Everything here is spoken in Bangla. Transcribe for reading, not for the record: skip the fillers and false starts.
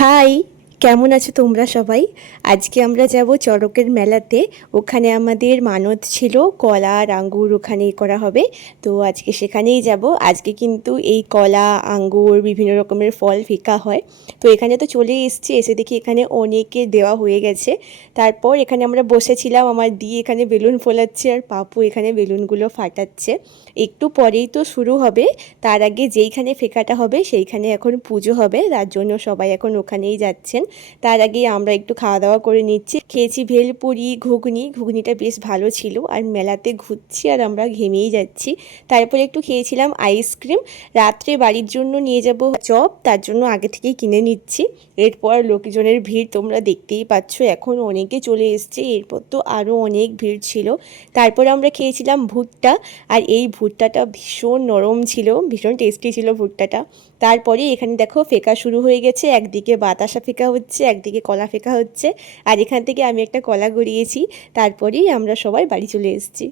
হাই, কেমন আছো তোমরা সবাই? আজকে আমরা যাব চড়কের মেলাতে। ওখানে আমাদের মানত ছিল কলা আর আঙ্গুর ওখানে করা হবে। তো আজকে সেখানেই যাব। আজকে কিন্তু এই কলা, আঙ্গুর, বিভিন্ন রকমের ফল ফিকা হয়। তো এখানে তো চলে এসেছি, এসে দেখি এখানে অনেকে দেওয়া হয়ে গেছে। তারপর এখানে আমরা বসেছিলাম, আমার দি এখানে বেলুন ফোলাচ্ছে আর পাপু এখানে বেলুনগুলো ফাটাচ্ছে। একটু পরেই তো শুরু হবে। তার আগে যেইখানে ফেকাটা হবে সেইখানে এখন পুজো হবে, তার জন্য সবাই এখন ওখানেই যাচ্ছেন। তার আগে আমরা একটু খাওয়া দাওয়া করে নিচ্ছি। খেয়েছি ভেলপুরি, ঘুগনি। ঘুগনিটা বেশ ভালো ছিল। আর মেলাতে ঘুরছি আর আমরা ঘেমেই যাচ্ছি। তারপরে একটু খেয়েছিলাম আইসক্রিম। রাত্রে বাড়ির জন্য নিয়ে যাব চপ, তার জন্য আগে থেকেই কিনে নিচ্ছি। এরপর লোকজনের ভিড় তোমরা দেখতেই পাচ্ছ, এখন অনেকে চলে এসছে। এরপর তো আরও অনেক ভিড় ছিল। তারপর আমরা খেয়েছিলাম ভুট্টা। আর এই ভুট্টাটা ভীষণ নরম ছিল, ভীষণ টেস্টি ছিল ভুট্টাটা। তারপরে এখানে দেখো ফেকা শুরু হয়ে গেছে। একদিকে বাতাসা ফেকা হচ্ছে, একদিকে কলা ফেকা হচ্ছে। আর এখান থেকে আমি একটা কলা গড়িয়েছি। তারপরেই আমরা সবাই বাড়ি চলে এসেছি।